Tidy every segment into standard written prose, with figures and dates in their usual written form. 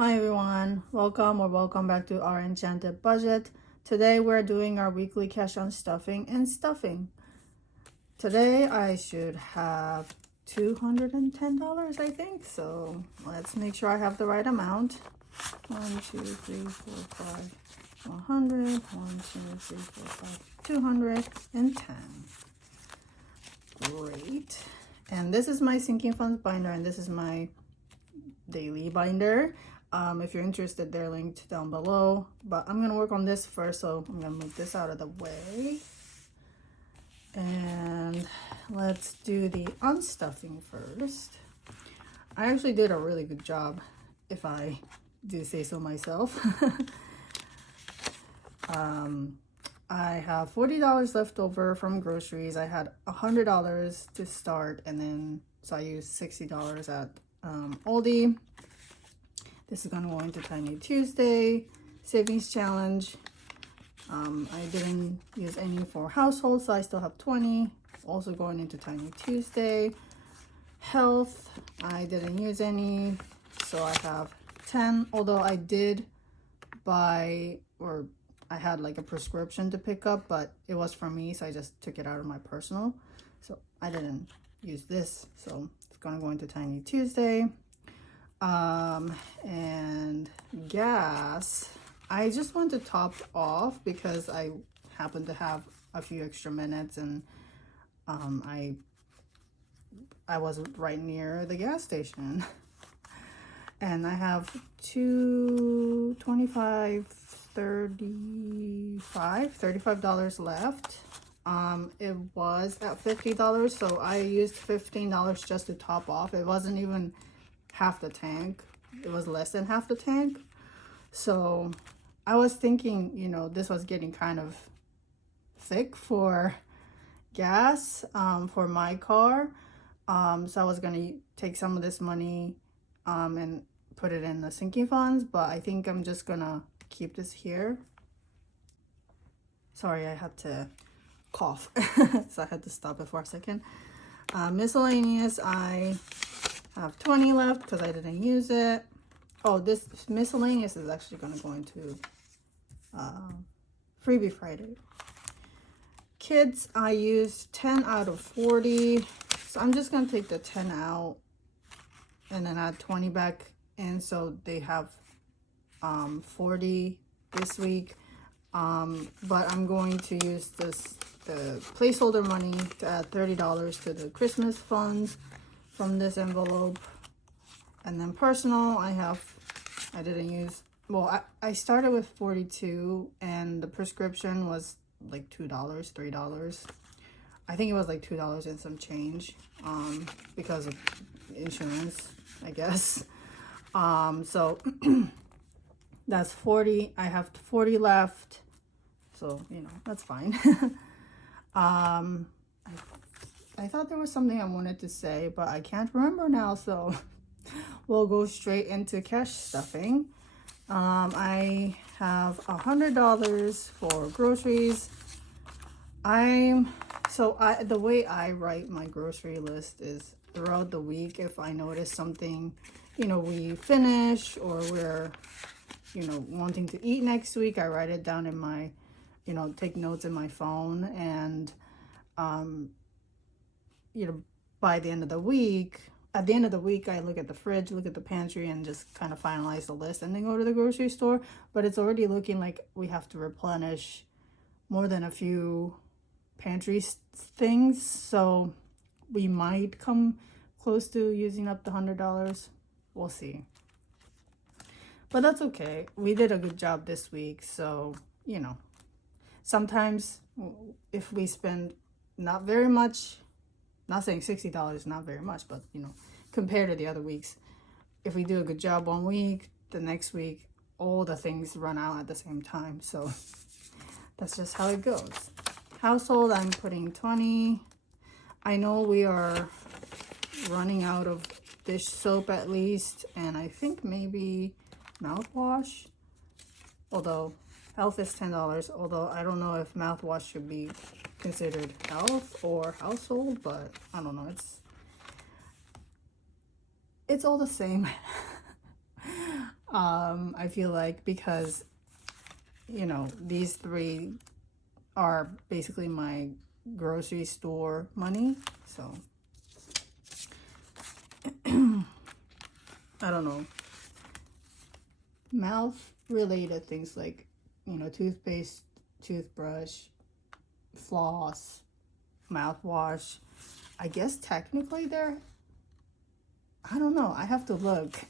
Hi everyone, welcome back to Our Enchanted Budget. Today we're doing our weekly cash on stuffing and stuffing. Today I should have $210, I think, so let's make sure I have the right amount. 1, 2, 3, 4, 5, 100, 1, 2, 3, 4, 5, 210. Great. And this is my sinking funds binder, and this is my daily binder. If you're interested, they're linked down below, but I'm gonna work on this first, so I'm gonna move this out of the way. And let's do the unstuffing first. I actually did a really good job, if I do say so myself. I have $40 left over from groceries. I had $100 to start, and then so I used $60 at Aldi. This is gonna go into Tiny Tuesday savings challenge. I didn't use any for household, so I still have 20. Also going into Tiny Tuesday. Health, I didn't use any, so I have 10. Although I did buy, or I had like a prescription to pick up, but it was for me, so I just took it out of my personal. So I didn't use this, so it's gonna go into Tiny Tuesday. And gas, I just want to top off because I happen to have a few extra minutes, and I was right near the gas station. And I have $35 left. It was at $50, so I used $15 just to top off. It wasn't even half the tank. It was less than half the tank. So I was thinking, you know, this was getting kind of thick for gas for my car. So I was gonna take some of this money and put it in the sinking funds, but I think I'm just gonna keep this here. Sorry, I had to cough. So I had to stop it for a second. Miscellaneous, I have 20 left because I didn't use it. Oh, this miscellaneous is actually going to go into Freebie Friday. Kids, I used 10 out of 40. So I'm just going to take the 10 out and then add 20 back in, so they have 40 this week. But I'm going to use the placeholder money to add $30 to the Christmas funds from this envelope. And then personal, I didn't use, well, I started with 42, and the prescription was like $2, $3. I think it was like $2 and some change because of insurance, I guess. So that's 40. I have 40 left, so you know, that's fine. I thought there was something I wanted to say, but I can't remember now, so we'll go straight into cash stuffing. I have $100 for groceries. The way I write my grocery list is throughout the week. If I notice something, you know, we finish or we're, you know, wanting to eat next week, I write it down in my, you know, take notes in my phone, and you know, by the end of the week, at the end of the week, I look at the fridge, look at the pantry, and just kind of finalize the list and then go to the grocery store. But it's already looking like we have to replenish more than a few pantry things, so we might come close to using up the $100. We'll see. But that's okay. We did a good job this week, so, you know, sometimes if we spend not very much, not saying $60 is not very much, but, you know, compared to the other weeks, if we do a good job one week, the next week, all the things run out at the same time. So that's just how it goes. Household, I'm putting 20. I know we are running out of dish soap at least, and I think maybe mouthwash. Although health is $10, although I don't know if mouthwash should be considered health or household, but I don't know, it's all the same. I feel like, because, you know, these three are basically my grocery store money. So I don't know. Mouth related things like, you know, toothpaste, toothbrush, floss, mouthwash. I guess technically they're, I don't know. I have to look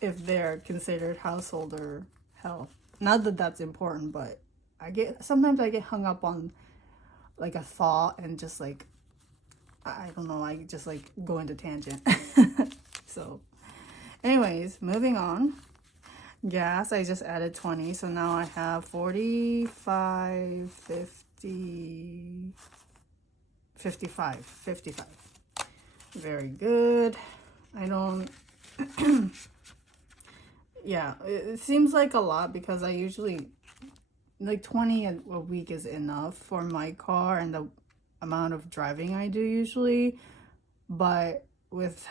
if they're considered household or health. Not that that's important, but sometimes I get hung up on like a thought and just like, I don't know, I just like go into tangent. So anyways, moving on. Gas, I just added 20, so now I have 45, 50, 55. Very good. I don't, yeah, it seems like a lot because I usually, like 20 a week is enough for my car and the amount of driving I do usually. But with,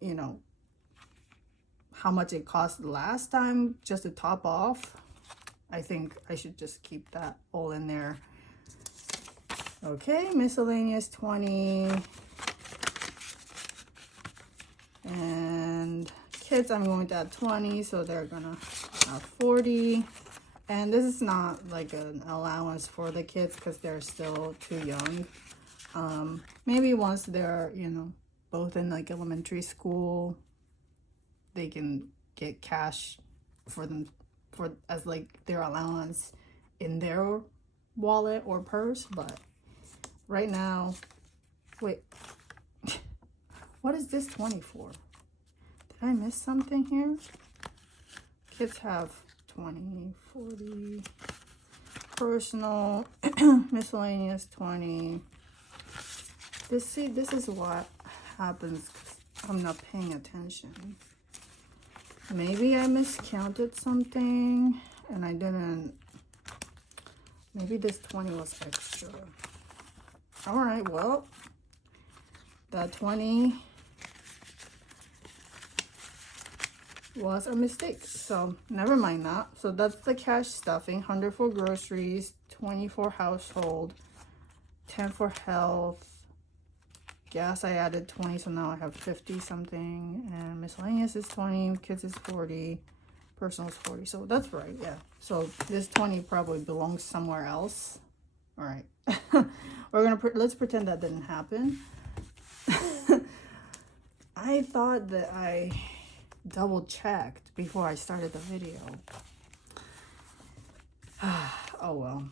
you know, how much it cost last time just to top off, I think I should just keep that all in there. Okay, miscellaneous 20. And kids, I'm going to add 20, so they're gonna have 40. And this is not like an allowance for the kids because they're still too young. Maybe once they're, you know, both in like elementary school, they can get cash for them for as like their allowance in their wallet or purse. But right now, wait, what is this 20 for? Did I miss something here? Kids have 20, 40, personal, miscellaneous 20. This is what happens 'cause I'm not paying attention. Maybe I miscounted something and I didn't. Maybe this 20 was extra. All right, well, that 20 was a mistake, so never mind that. So that's the cash stuffing. 100 for groceries, 20 for household, 10 for health. Gas, I added 20, so now I have 50 something. And miscellaneous is 20, kids is 40, personal is 40. So that's right, yeah. So this 20 probably belongs somewhere else. All right. Let's pretend that didn't happen. I thought that I double checked before I started the video. Oh well.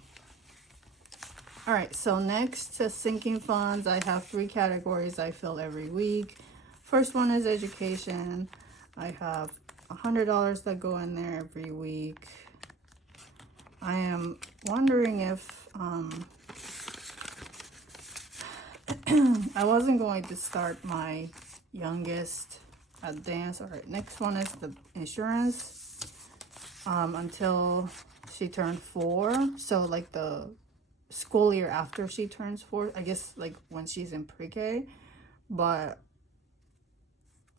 All right, so next to sinking funds, I have 3 categories I fill every week. First one is education. I have $100 that go in there every week. I am wondering if I wasn't going to start my youngest at dance. All right, next one is the insurance until she turned 4. So like the school year after she turns 4, I guess, like when she's in pre-K. But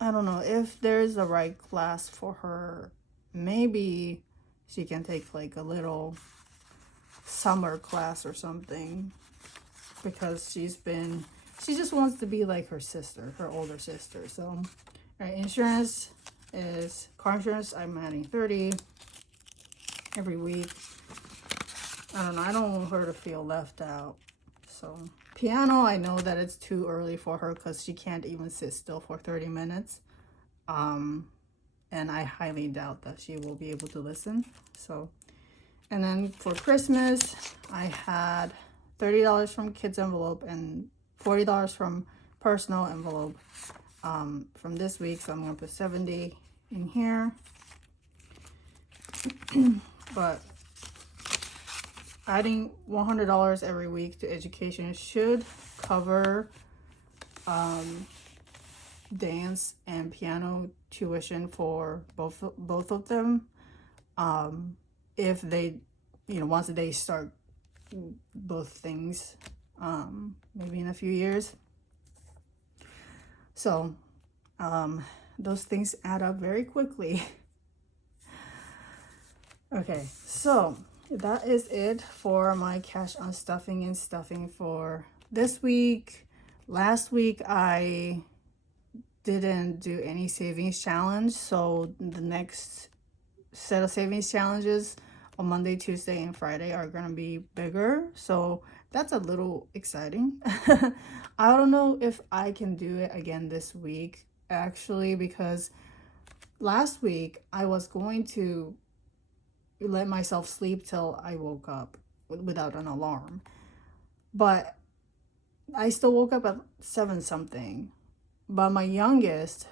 I don't know if there's a right class for her. Maybe she can take like a little summer class or something, because she just wants to be like her sister, her older sister. So all right, insurance is car insurance. I'm adding 30 every week. I don't know. I don't want her to feel left out. So piano, I know that it's too early for her because she can't even sit still for 30 minutes. And I highly doubt that she will be able to listen. So, and then for Christmas, I had $30 from kids envelope and $40 from personal envelope from this week. So I'm going to put 70 in here. But adding $100 every week to education should cover dance and piano tuition for both of them. If they, you know, once they start both things, maybe in a few years. So those things add up very quickly. Okay, so that is it for my cash unstuffing and stuffing for this week. Last week I didn't do any savings challenge, so the next set of savings challenges on Monday, Tuesday, and Friday are gonna be bigger, so that's a little exciting. I don't know if I can do it again this week, actually, because last week I was going to let myself sleep till I woke up without an alarm, but I still woke up at 7 something. But my youngest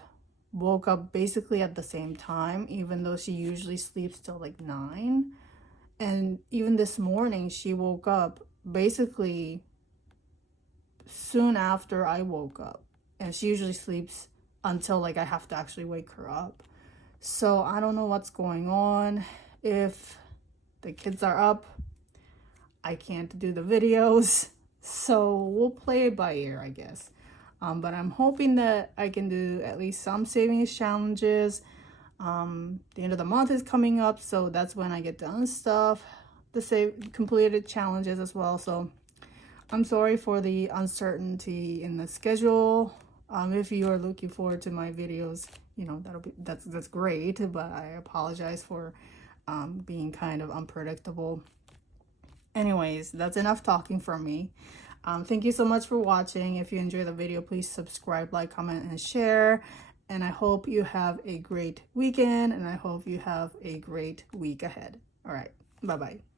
woke up basically at the same time, even though she usually sleeps till like 9. And even this morning, she woke up basically soon after I woke up. And she usually sleeps until like I have to actually wake her up. So I don't know what's going on. If the kids are up, I can't do the videos. So we'll play it by ear, I guess. But I'm hoping that I can do at least some savings challenges. The end of the month is coming up, so that's when I get to unstuff the completed challenges as well. So I'm sorry for the uncertainty in the schedule. If you are looking forward to my videos, you know, that's great, but I apologize for being kind of unpredictable. Anyways, that's enough talking from me. Thank you so much for watching. If you enjoyed the video, please subscribe, like, comment, and share. And I hope you have a great weekend, and I hope you have a great week ahead. All right, bye-bye.